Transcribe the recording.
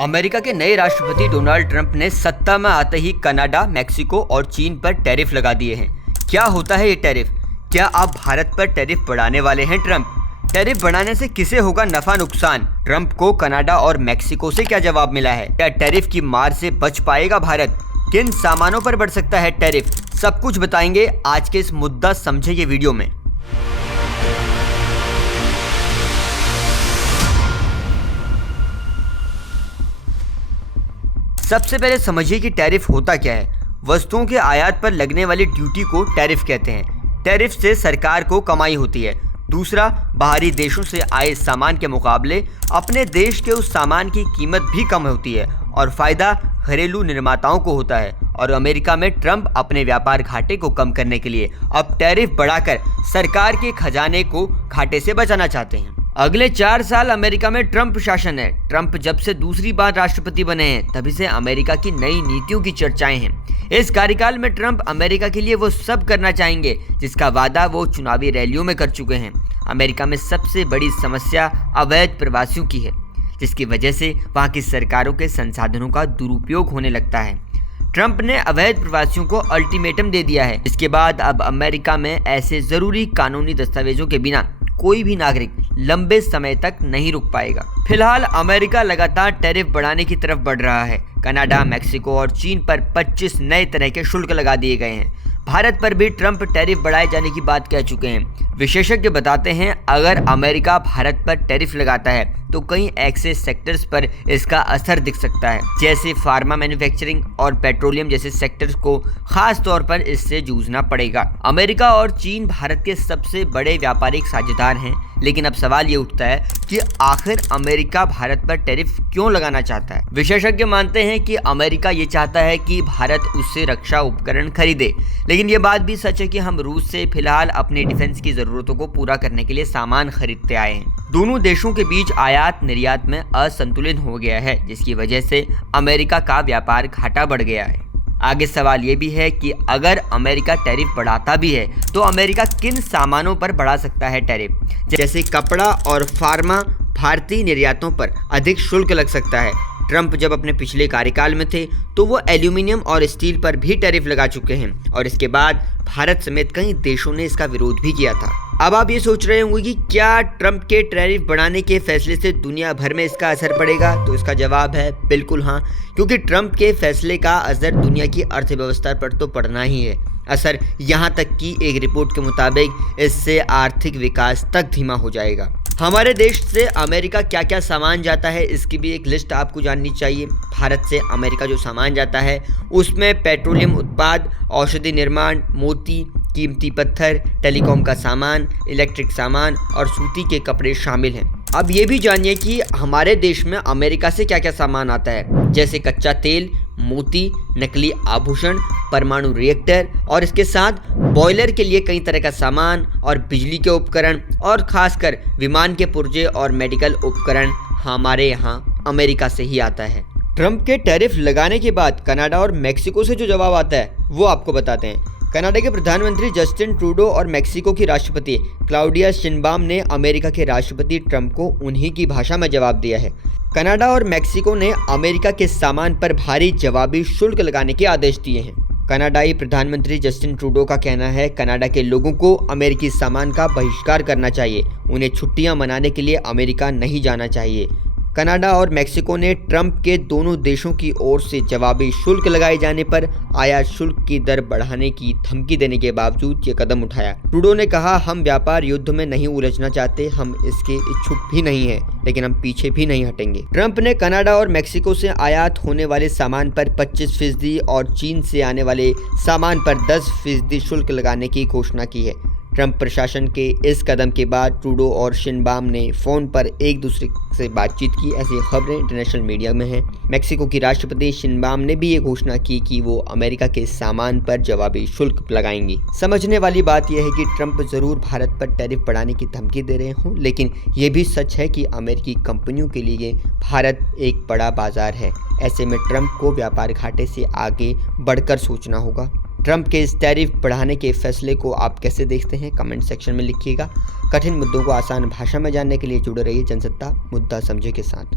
America के नए राष्ट्रपति डोनाल्ड ट्रंप ने सत्ता में आते ही कनाडा, मैक्सिको और चीन पर टैरिफ लगा दिए हैं। क्या होता है ये टैरिफ? क्या आप भारत पर टैरिफ बढ़ाने वाले हैं ट्रंप? टैरिफ बढ़ाने से किसे होगा नफा नुकसान? ट्रंप को कनाडा और मैक्सिको से क्या जवाब मिला है? क्या टैरिफ की मार से बच पाएगा भारत? किन सामानों पर बढ़ सकता है टैरिफ? सब कुछ बताएंगे आज के इस मुद्दा समझे ये वीडियो में। सबसे पहले समझिए कि टैरिफ होता क्या है। वस्तुओं के आयात पर लगने वाली ड्यूटी को टैरिफ कहते हैं। टैरिफ से सरकार को कमाई होती है। दूसरा, बाहरी देशों से आए सामान के मुकाबले अपने देश के उस सामान की कीमत भी कम होती है और फायदा घरेलू निर्माताओं को होता है। और अमेरिका में ट्रंप अपने व्यापार घाटे को कम करने के लिए अब टैरिफ बढ़ाकर सरकार के खजाने को घाटे से बचाना चाहते हैं। अगले 4 साल अमेरिका में ट्रंप शासन है। ट्रंप जब से दूसरी बार राष्ट्रपति बने हैं तभी से अमेरिका की नई नीतियों की चर्चाएं हैं। इस कार्यकाल में ट्रंप अमेरिका के लिए वो सब करना चाहेंगे जिसका वादा वो चुनावी रैलियों में कर चुके हैं। अमेरिका में सबसे बड़ी समस्या अवैध प्रवासियों की है, जिसकी वजह से वहाँ की सरकारों के संसाधनों का दुरुपयोग होने लगता है। ट्रंप ने अवैध प्रवासियों को अल्टीमेटम दे दिया है। इसके बाद अब अमेरिका में ऐसे जरूरी कानूनी दस्तावेजों के बिना कोई भी नागरिक लंबे समय तक नहीं रुक पाएगा। फिलहाल अमेरिका लगातार टैरिफ बढ़ाने की तरफ बढ़ रहा है। कनाडा, मैक्सिको और चीन पर 25 नए तरह के शुल्क लगा दिए गए हैं। भारत पर भी ट्रंप टैरिफ बढ़ाए जाने की बात कह चुके हैं। विशेषज्ञ बताते हैं अगर अमेरिका भारत पर टैरिफ लगाता है तो कई ऐसे सेक्टर्स पर इसका असर दिख सकता है, जैसे फार्मा, मैन्युफैक्चरिंग और पेट्रोलियम जैसे सेक्टर्स को खास तौर पर इससे जूझना पड़ेगा। अमेरिका और चीन भारत के सबसे बड़े व्यापारिक साझेदार हैं, लेकिन अब सवाल ये उठता है कि आखिर अमेरिका भारत पर टैरिफ क्यों लगाना चाहता है। विशेषज्ञ मानते हैं कि अमेरिका ये चाहता है कि भारत उससे रक्षा उपकरण खरीदे, लेकिन ये बात भी सच है कि हम रूस से फिलहाल अपनी डिफेंस की जरूरतों को पूरा करने के लिए सामान खरीदते आए हैं। दोनों देशों के बीच आयात निर्यात में असंतुलन हो गया है, जिसकी वजह से अमेरिका का व्यापार घाटा बढ़ गया है। आगे सवाल ये भी है कि अगर अमेरिका टैरिफ बढ़ाता भी है तो अमेरिका किन सामानों पर बढ़ा सकता है टैरिफ, जैसे कपड़ा और फार्मा। भारतीय निर्यातों पर अधिक शुल्क लग सकता है। ट्रंप जब अपने पिछले कार्यकाल में थे तो वो एल्यूमिनियम और स्टील पर भी टैरिफ लगा चुके हैं और इसके बाद भारत समेत कई देशों ने इसका विरोध भी किया था। अब आप ये सोच रहे होंगे कि क्या ट्रंप के टैरिफ बढ़ाने के फैसले से दुनिया भर में इसका असर पड़ेगा? तो इसका जवाब है बिल्कुल हाँ, क्योंकि ट्रंप के फैसले का असर दुनिया की अर्थव्यवस्था पर तो पड़ना ही है। असर यहाँ तक कि एक रिपोर्ट के मुताबिक इससे आर्थिक विकास तक धीमा हो जाएगा। हमारे देश से अमेरिका क्या क्या सामान जाता है इसकी भी एक लिस्ट आपको जाननी चाहिए। भारत से अमेरिका जो सामान जाता है उसमें पेट्रोलियम उत्पाद, औषधि निर्माण, मोती, कीमती पत्थर, टेलीकॉम का सामान, इलेक्ट्रिक सामान और सूती के कपड़े शामिल हैं। अब ये भी जानिए कि हमारे देश में अमेरिका से क्या क्या सामान आता है, जैसे कच्चा तेल, मोती, नकली आभूषण, परमाणु रिएक्टर और इसके साथ बॉयलर के लिए कई तरह का सामान और बिजली के उपकरण और खासकर विमान के पुर्जे और मेडिकल उपकरण हमारे यहाँ अमेरिका से ही आता है। ट्रंप के टैरिफ लगाने के बाद कनाडा और मैक्सिको से जो जवाब आता है वो आपको बताते हैं। कनाडा के प्रधानमंत्री जस्टिन ट्रूडो और मैक्सिको की राष्ट्रपति क्लाउडिया शिनबाम ने अमेरिका के राष्ट्रपति ट्रंप को उन्हीं की भाषा में जवाब दिया है। कनाडा और मैक्सिको ने अमेरिका के सामान पर भारी जवाबी शुल्क लगाने के आदेश दिए हैं। कनाडाई प्रधानमंत्री जस्टिन ट्रूडो का कहना है कनाडा के लोगों को अमेरिकी सामान का बहिष्कार करना चाहिए। उन्हें छुट्टियां मनाने के लिए अमेरिका नहीं जाना चाहिए। कनाडा और मैक्सिको ने ट्रंप के दोनों देशों की ओर से जवाबी शुल्क लगाए जाने पर आयात शुल्क की दर बढ़ाने की धमकी देने के बावजूद ये कदम उठाया। ट्रूडो ने कहा, हम व्यापार युद्ध में नहीं उलझना चाहते, हम इसके इच्छुक भी नहीं हैं, लेकिन हम पीछे भी नहीं हटेंगे। ट्रंप ने कनाडा और मैक्सिको से आयात होने वाले सामान पर 25% और चीन से आने वाले सामान पर 10% शुल्क लगाने की घोषणा की है। ट्रंप प्रशासन के इस कदम के बाद ट्रूडो और शिनबाम ने फोन पर एक दूसरे से बातचीत की, ऐसी खबरें इंटरनेशनल मीडिया में हैं। मैक्सिको की राष्ट्रपति शिनबाम ने भी ये घोषणा की कि वो अमेरिका के सामान पर जवाबी शुल्क लगाएंगी। समझने वाली बात यह है कि ट्रंप जरूर भारत पर टैरिफ बढ़ाने की धमकी दे रहे हों, लेकिन ये भी सच है कि अमेरिकी कंपनियों के लिए भारत एक बड़ा बाजार है। ऐसे में ट्रंप को व्यापार घाटे से आगे बढ़कर सोचना होगा। ट्रंप के इस टैरिफ बढ़ाने के फैसले को आप कैसे देखते हैं, कमेंट सेक्शन में लिखिएगा। कठिन मुद्दों को आसान भाषा में जानने के लिए जुड़े रहिए जनसत्ता मुद्दा समझे के साथ।